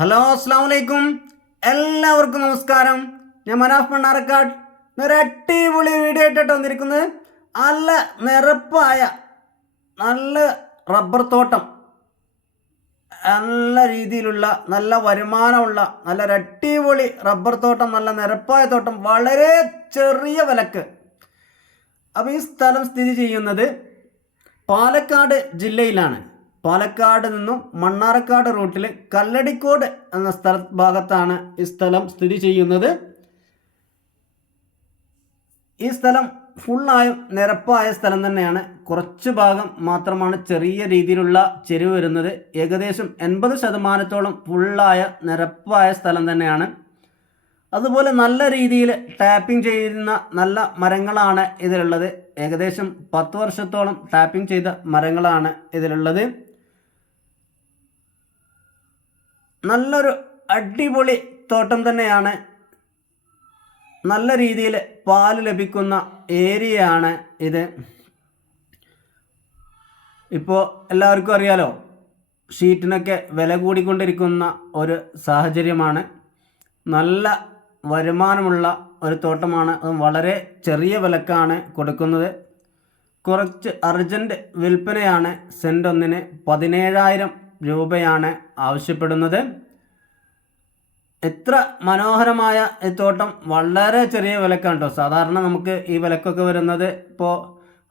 Hello അസ്സാം വലൈക്കും എല്ലാവർക്കും നമസ്കാരം. ഞാൻ മനാഫ് മണ്ണാറക്കാട്. ഒരു അടിപൊളി വീഡിയോ ആയിട്ടാണ് വന്നിരിക്കുന്നത്. നല്ല നിരപ്പായ നല്ല റബ്ബർ തോട്ടം. നല്ല രീതിയിലുള്ള നല്ല വരുമാനമുള്ള നല്ല അടിപൊളി റബ്ബർ തോട്ടം നല്ല നിരപ്പായ തോട്ടം വളരെ ചെറിയ വിലക്ക്. അപ്പോൾ ഈ സ്ഥലം സ്ഥിതി ചെയ്യുന്നത് പാലക്കാട് ജില്ലയിലാണ്. പാലക്കാട് നിന്നും മണ്ണാർക്കാട് റൂട്ടിൽ കല്ലടിക്കോട് എന്ന സ്ഥല ഭാഗത്താണ് ഈ സ്ഥലം സ്ഥിതി ചെയ്യുന്നത്. ഈ സ്ഥലം ഫുള്ളായും നിരപ്പായ സ്ഥലം തന്നെയാണ്. കുറച്ച് ഭാഗം മാത്രമാണ് ചെറിയ രീതിയിലുള്ള ചെരിവ് വരുന്നത്. ഏകദേശം എൺപത് ശതമാനത്തോളം ഫുള്ളായ നിരപ്പായ സ്ഥലം തന്നെയാണ്. അതുപോലെ നല്ല രീതിയിൽ ടാപ്പിംഗ് ചെയ്യുന്ന നല്ല മരങ്ങളാണ് ഇതിലുള്ളത്. ഏകദേശം പത്ത് വർഷത്തോളം ടാപ്പിംഗ് ചെയ്ത മരങ്ങളാണ് ഇതിലുള്ളത്. നല്ലൊരു അടിപൊളി തോട്ടം തന്നെയാണ്. നല്ല രീതിയിൽ പാൽ ലഭിക്കുന്ന ഏരിയയാണ് ഇത്. ഇപ്പോൾ എല്ലാവർക്കും അറിയാലോ ഷീറ്റിനൊക്കെ വില കൂടിക്കൊണ്ടിരിക്കുന്ന ഒരു സാഹചര്യമാണ്. നല്ല വരുമാനമുള്ള ഒരു തോട്ടമാണ്. വളരെ ചെറിയ വിലക്കാണ് കൊടുക്കുന്നത്. കുറച്ച് അർജന്റ് വിൽപ്പനയാണ് സെന്റ് ഒന്നിന് പതിനേഴായിരം രൂപയാണ് ആവശ്യപ്പെടുന്നത്. എത്ര മനോഹരമായ ഈ തോട്ടം വളരെ ചെറിയ വിലക്കാണ് കേട്ടോ. സാധാരണ നമുക്ക് ഈ വിലക്കൊക്കെ വരുന്നത് ഇപ്പോൾ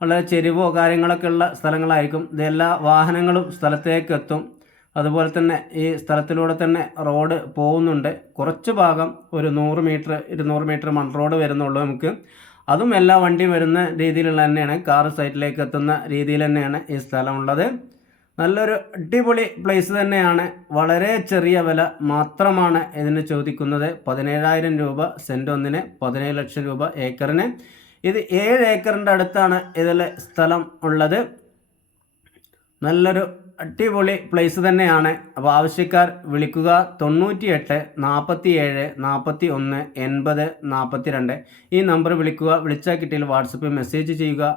വളരെ ചെരിവോ കാര്യങ്ങളൊക്കെ ഉള്ള സ്ഥലങ്ങളായിരിക്കും. ഇതെല്ലാ വാഹനങ്ങളും സ്ഥലത്തേക്ക് എത്തും. അതുപോലെ തന്നെ ഈ സ്ഥലത്തിലൂടെ തന്നെ റോഡ് പോകുന്നുണ്ട്. കുറച്ച് ഭാഗം ഒരു നൂറ് മീറ്റർ ഇരുന്നൂറ് മീറ്റർ മൺ റോഡ് വരുന്നുള്ളൂ നമുക്ക്. അതും എല്ലാ വണ്ടിയും വരുന്ന രീതിയിലുള്ള തന്നെയാണ്. കാർ സൈറ്റിലേക്ക് എത്തുന്ന രീതിയിൽ തന്നെയാണ് ഈ സ്ഥലമുള്ളത്. നല്ലൊരു അടിപൊളി പ്ലേസ് തന്നെയാണ്. വളരെ ചെറിയ വില മാത്രമാണ് ഇതിന് ചോദിക്കുന്നത്. പതിനേഴായിരം രൂപ സെന്റ് ഒന്നിന് പതിനേഴ് ലക്ഷം രൂപ ഏക്കറിന്. ഇത് ഏഴ് ഏക്കറിന്റെ അടുത്താണ് ഇതിലെ സ്ഥലം ഉള്ളത്. നല്ലൊരു അടിപൊളി പ്ലേസ് തന്നെയാണ്. അപ്പോൾ ആവശ്യക്കാർ വിളിക്കുക തൊണ്ണൂറ്റി എട്ട് നാൽപ്പത്തി ഏഴ് നാൽപ്പത്തി ഒന്ന് എൺപത് നാൽപ്പത്തി രണ്ട് ഈ നമ്പർ വിളിക്കുക. വിളിച്ചാൽ കിട്ടിയാൽ വാട്സപ്പിൽ മെസ്സേജ് ചെയ്യുക.